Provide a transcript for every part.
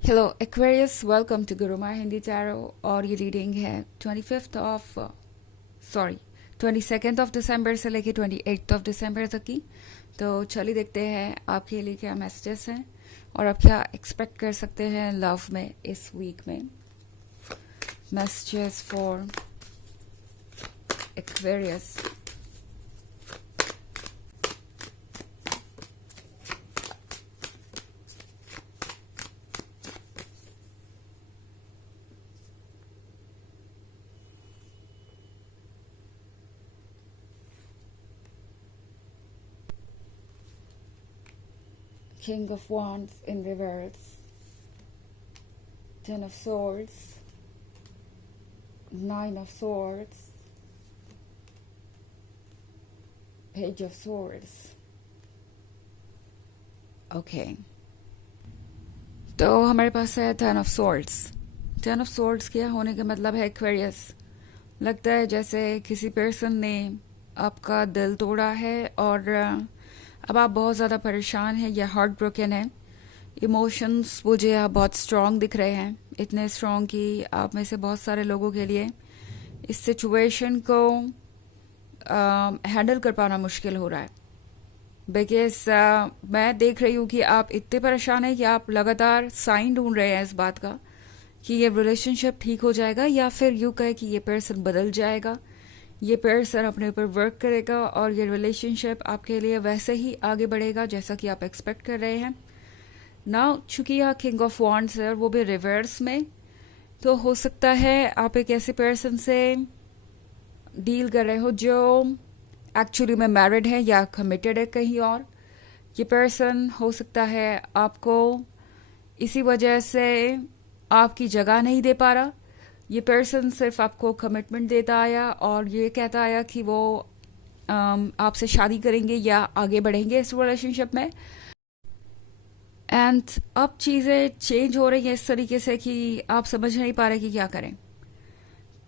Hello Aquarius, welcome to Guruma Hindi tarot. और ये reading है 22nd ऑफ दिसंबर से लेके 28th ऑफ दिसंबर तक की। तो चलिए देखते हैं आपके लिए क्या मैसेजेस हैं और आप क्या एक्सपेक्ट कर सकते हैं लव में इस वीक में। Messages for Aquarius. King of Wands in reverse, Ten of Swords, Nine of Swords, Page of Swords। Okay, तो हमारे पास है ten of swords. Ten of swords क्या होने का मतलब है एक्वेरियस, लगता है जैसे किसी पर्सन ने आपका दिल तोड़ा है और अब आप बहुत ज़्यादा परेशान हैं या हार्ट ब्रोकन है। इमोशंस मुझे आप बहुत स्ट्रॉन्ग दिख रहे हैं, इतने स्ट्रॉन्ग कि आप में से बहुत सारे लोगों के लिए इस सिचुएशन को हैंडल कर पाना मुश्किल हो रहा है। बिकॉज मैं देख रही हूँ कि आप इतने परेशान हैं कि आप लगातार साइन ढूंढ रहे हैं इस बात का कि ये रिलेशनशिप ठीक हो जाएगा या फिर यूँ कहे कि ये पर्सन बदल जाएगा, ये पर्सन अपने ऊपर वर्क करेगा और ये रिलेशनशिप आपके लिए वैसे ही आगे बढ़ेगा जैसा कि आप एक्सपेक्ट कर रहे हैं ना। चूंकि यह किंग ऑफ वॉन्ड्स है और वो भी रिवर्स में, तो हो सकता है आप एक ऐसे पर्सन से डील कर रहे हो जो एक्चुअली में मैरिड है या कमिटेड है कहीं और। ये पर्सन हो सकता है आपको इसी वजह से आपकी जगह नहीं दे पा रहा। ये पर्सन सिर्फ आपको कमिटमेंट देता आया और ये कहता आया कि वो आपसे शादी करेंगे या आगे बढ़ेंगे इस रिलेशनशिप में। एंड अब चीज़ें चेंज हो रही हैं इस तरीके से कि आप समझ नहीं पा रहे कि क्या करें।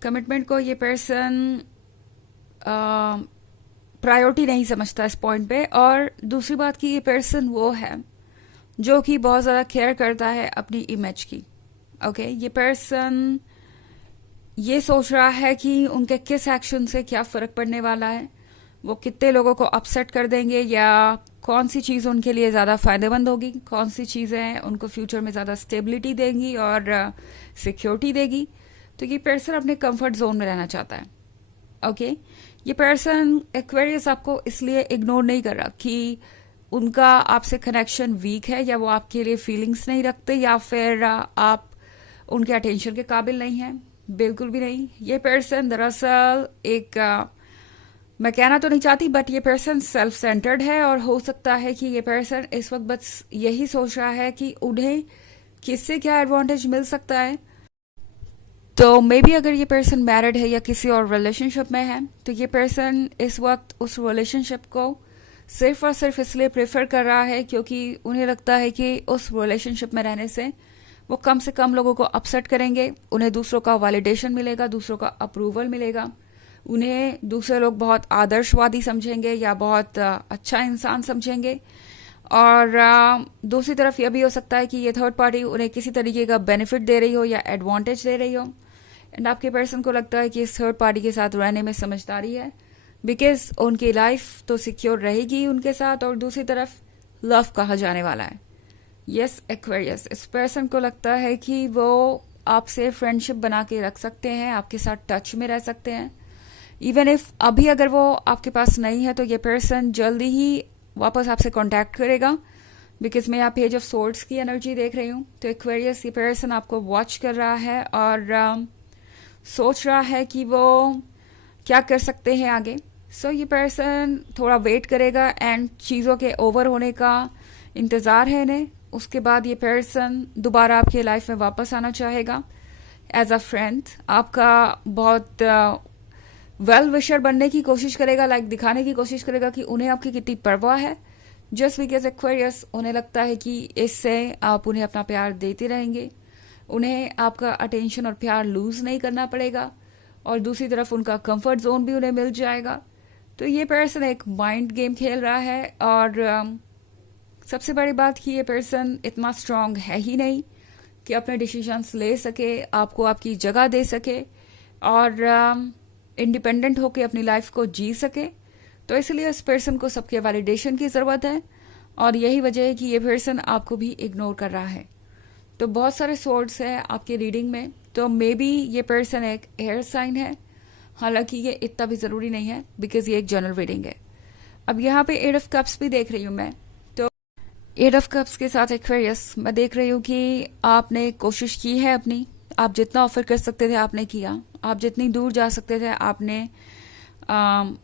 कमिटमेंट को ये पर्सन प्रायोरिटी नहीं समझता इस पॉइंट पे। और दूसरी बात कि ये पर्सन वो है जो कि बहुत ज़्यादा केयर करता है अपनी इमेज की। ओके, ये पर्सन ये सोच रहा है कि उनके किस एक्शन से क्या फ़र्क पड़ने वाला है, वो कितने लोगों को अपसेट कर देंगे या कौन सी चीज़ उनके लिए ज़्यादा फ़ायदेमंद होगी, कौन सी चीज़ें उनको फ्यूचर में ज़्यादा स्टेबिलिटी देंगी और सिक्योरिटी देगी। तो ये पर्सन अपने कंफर्ट जोन में रहना चाहता है। ओके, ये पर्सन एक्वेरियस आपको इसलिए इग्नोर नहीं कर रहा कि उनका आपसे कनेक्शन वीक है या वो आपके लिए फीलिंग्स नहीं रखते या फिर आप उनके अटेंशन के काबिल नहीं हैं। बिल्कुल भी नहीं। ये पर्सन दरअसल एक मैं कहना तो नहीं चाहती बट ये पर्सन सेल्फ सेंटर्ड है और हो सकता है कि ये पर्सन इस वक्त बस यही सोच रहा है कि उन्हें किससे क्या एडवांटेज मिल सकता है। तो मे बी अगर ये पर्सन मैरिड है या किसी और रिलेशनशिप में है तो ये पर्सन इस वक्त उस रिलेशनशिप को सिर्फ और सिर्फ इसलिए प्रेफर कर रहा है क्योंकि उन्हें लगता है कि उस रिलेशनशिप में रहने से वो कम से कम लोगों को अपसेट करेंगे, उन्हें दूसरों का वैलिडेशन मिलेगा, दूसरों का अप्रूवल मिलेगा, उन्हें दूसरे लोग बहुत आदर्शवादी समझेंगे या बहुत अच्छा इंसान समझेंगे। और दूसरी तरफ यह भी हो सकता है कि ये थर्ड पार्टी उन्हें किसी तरीके का बेनिफिट दे रही हो या एडवांटेज दे रही हो। एंड आपके पर्सन को लगता है कि इस थर्ड पार्टी के साथ रहने में समझदारी है बिकॉज उनकी लाइफ तो सिक्योर रहेगी उनके साथ और दूसरी तरफ लव कहा जाने वाला है। यस एक्वेरियस, इस पर्सन को लगता है कि वो आपसे फ्रेंडशिप बना के रख सकते हैं, आपके साथ टच में रह सकते हैं। इवन इफ अभी अगर वो आपके पास नहीं है तो ये पर्सन जल्दी ही वापस आपसे कांटेक्ट करेगा बिकॉज मैं यहाँ पेज ऑफ सोर्ड्स की एनर्जी देख रही हूँ। तो एक्वेरियस, ये पर्सन आपको वॉच कर रहा है और सोच रहा है कि वो क्या कर सकते हैं आगे। सो ये पर्सन थोड़ा वेट करेगा एंड चीज़ों के ओवर होने का इंतज़ार है इन्हें। उसके बाद ये पर्सन दोबारा आपकी लाइफ में वापस आना चाहेगा एज अ फ्रेंड, आपका बहुत वेल विशर बनने की कोशिश करेगा, लाइक दिखाने की कोशिश करेगा कि उन्हें आपकी कितनी परवाह है। जस्ट बिकॉज एक्वेरियस उन्हें लगता है कि इससे आप उन्हें अपना प्यार देते रहेंगे, उन्हें आपका अटेंशन और प्यार लूज नहीं करना पड़ेगा और दूसरी तरफ उनका कंफर्ट जोन भी उन्हें मिल जाएगा। तो ये पर्सन एक माइंड गेम खेल रहा है और सबसे बड़ी बात कि ये पर्सन इतना स्ट्रांग है ही नहीं कि अपने डिसीजंस ले सके, आपको आपकी जगह दे सके और इंडिपेंडेंट होके अपनी लाइफ को जी सके। तो इसलिए इस पर्सन को सबके वैलिडेशन की ज़रूरत है और यही वजह है कि ये पर्सन आपको भी इग्नोर कर रहा है। तो बहुत सारे सोर्स है आपके रीडिंग में, तो मे बी ये पर्सन एक एयर साइन है, हालांकि ये इतना भी ज़रूरी नहीं है बिकॉज ये एक जनरल रीडिंग है। अब यहाँ पे 8 ऑफ कप्स भी देख रही हूँ मैं, तो 8 ऑफ कप्स के साथ एक्वेरियस मैं देख रही हूँ कि आपने कोशिश की है अपनी, आप जितना ऑफर कर सकते थे आपने किया, आप जितनी दूर जा सकते थे आपने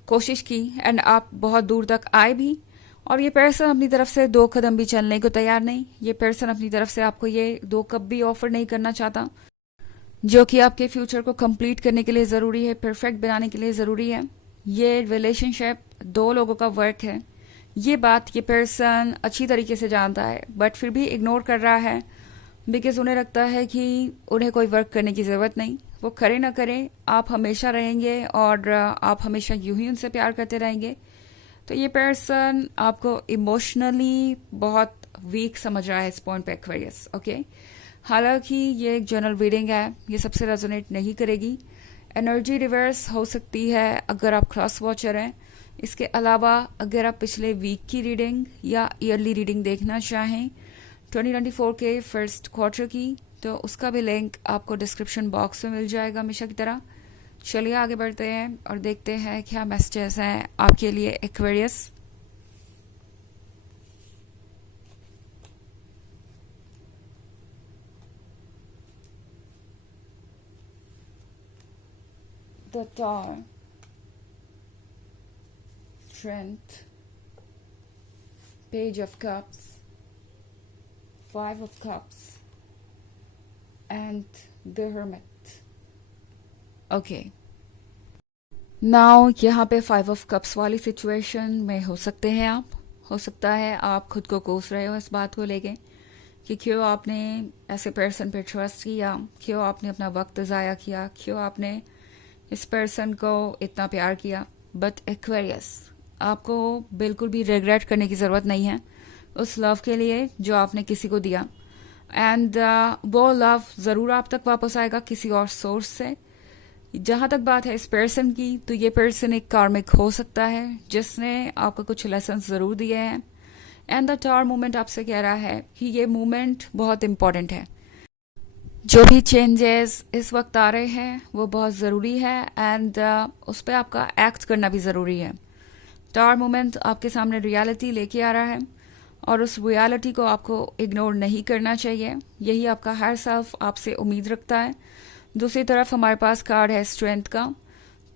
कोशिश की एंड आप बहुत दूर तक आए भी। और ये पर्सन अपनी तरफ से 2 कदम भी चलने को तैयार नहीं, ये पर्सन अपनी तरफ से आपको ये 2 कप भी ऑफर नहीं करना चाहता, जो कि आपके फ्यूचर को कंप्लीट करने के लिए ज़रूरी है, परफेक्ट बनाने के लिए ज़रूरी है। ये रिलेशनशिप 2 लोगों का वर्क है, ये बात ये पर्सन अच्छी तरीके से जानता है बट फिर भी इग्नोर कर रहा है बिकॉज उन्हें लगता है कि उन्हें कोई वर्क करने की ज़रूरत नहीं, वो करे ना करे आप हमेशा रहेंगे और आप हमेशा यूं ही उनसे प्यार करते रहेंगे। तो ये पर्सन आपको इमोशनली बहुत वीक समझ रहा है इस पॉइंट पे एक्वेरियस, ओके। हालांकि ये एक जनरल रीडिंग है, ये सबसे रेजोनेट नहीं करेगी, एनर्जी रिवर्स हो सकती है अगर आप क्रॉस वॉचर हैं। इसके अलावा अगर आप पिछले वीक की रीडिंग या ईयरली रीडिंग देखना चाहें 2024 के फर्स्ट क्वार्टर की, तो उसका भी लिंक आपको डिस्क्रिप्शन बॉक्स में मिल जाएगा हमेशा की तरह। चलिए आगे बढ़ते हैं और देखते हैं क्या मैसेजेस हैं आपके लिए Aquarius. The Tower, Strength, Page of Cups, 5 of Cups and the Hermit. Okay. Now यहाँ पे 5 ऑफ कप्स वाली सिचुएशन में हो सकते हैं आप, हो सकता है आप खुद को कोस रहे हो इस बात को लेके कि क्यों आपने ऐसे पर्सन पे ट्रस्ट किया, क्यों आपने अपना वक्त ज़ाया किया, क्यों आपने इस पर्सन को इतना प्यार किया। बट एक्वेरियस, आपको बिल्कुल भी रिग्रेट करने की ज़रूरत नहीं है उस लव के लिए जो आपने किसी को दिया एंड वो लव ज़रूर आप तक वापस आएगा किसी और सोर्स से। जहाँ तक बात है इस पर्सन की, तो ये पर्सन एक कार्मिक हो सकता है जिसने आपको कुछ लेसन ज़रूर दिए हैं एंड द टावर मूवमेंट आपसे कह रहा है कि ये मूवमेंट बहुत इंपॉर्टेंट है। जो भी चेंजेस इस वक्त आ रहे हैं वो बहुत ज़रूरी है एंड उस पर आपका एक्ट करना भी ज़रूरी है। टावर मूवमेंट आपके सामने रियलिटी लेके आ रहा है और उस रियलिटी को आपको इग्नोर नहीं करना चाहिए, यही आपका हायर सेल्फ आपसे उम्मीद रखता है। दूसरी तरफ हमारे पास कार्ड है स्ट्रेंथ का,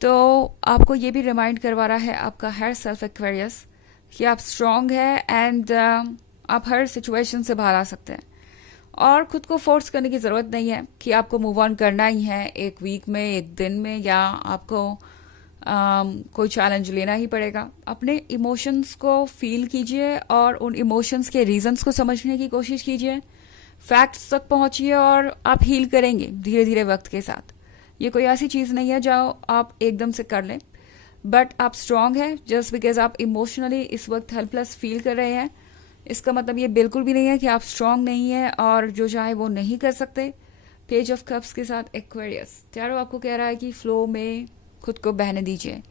तो आपको ये भी रिमाइंड करवा रहा है आपका हायर सेल्फ एक्वेरियस कि आप स्ट्रांग है एंड आप हर सिचुएशन से बाहर आ सकते हैं और खुद को फोर्स करने की ज़रूरत नहीं है कि आपको मूव ऑन करना ही है एक वीक में, एक दिन में, या आपको कोई चैलेंज लेना ही पड़ेगा। अपने इमोशंस को फील कीजिए और उन इमोशंस के रीजंस को समझने की कोशिश कीजिए, फैक्ट्स तक पहुंचिए और आप हील करेंगे धीरे धीरे वक्त के साथ। ये कोई ऐसी चीज़ नहीं है जो आप एकदम से कर लें, बट आप स्ट्रांग है जस्ट बिकॉज आप इमोशनली इस वक्त हेल्पलेस फील कर रहे हैं। इसका मतलब ये बिल्कुल भी नहीं है कि आप स्ट्रांग नहीं है और जो चाहे वो नहीं कर सकते। पेज ऑफ कप्स के साथ एक्वेरियस टैरो आपको कह रहा है कि फ्लो में खुद को बहने दीजिए,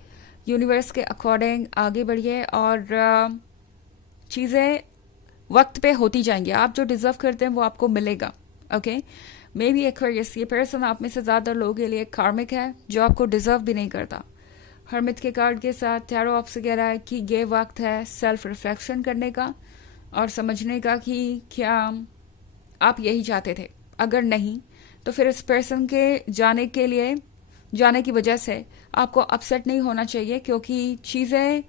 यूनिवर्स के अकॉर्डिंग आगे बढ़िए और चीज़ें वक्त पे होती जाएंगी। आप जो डिजर्व करते हैं वो आपको मिलेगा, ओके। मे बी एक्वेरियस, ये पर्सन आप में से ज़्यादा लोगों के लिए कार्मिक है जो आपको डिजर्व भी नहीं करता। हरमित के कार्ड के साथ टैरो आपसे कह रहा है कि ये वक्त है सेल्फ रिफ्लेक्शन करने का और समझने का कि क्या आप यही चाहते थे। अगर नहीं तो फिर इस पर्सन के जाने की वजह से आपको अपसेट नहीं होना चाहिए, क्योंकि चीज़ें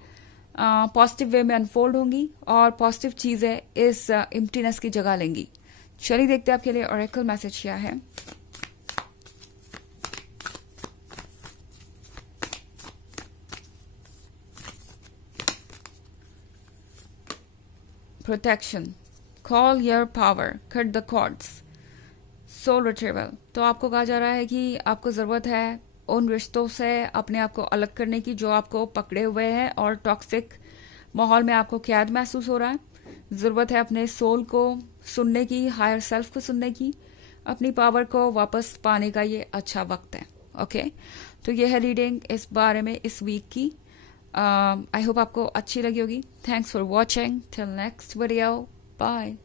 पॉजिटिव वे में अनफोल्ड होंगी और पॉजिटिव चीज़ें इस एम्प्टीनेस की जगह लेंगी। चलिए देखते हैं आपके लिए ऑरेकल मैसेज क्या है। Protection, call your power, cut the cords, soul retrieval. तो आपको कहा जा रहा है कि आपको ज़रूरत है उन रिश्तों से अपने आप को अलग करने की जो आपको पकड़े हुए हैं और टॉक्सिक माहौल में आपको कैद महसूस हो रहा है। ज़रूरत है अपने सोल को सुनने की, हायर सेल्फ को सुनने की, अपनी पावर को वापस पाने का ये अच्छा वक्त है। ओके, तो ये है रीडिंग इस बारे में इस वीक की। आई होप आपको अच्छी लगी होगी। Thanks for watching, till next video, bye.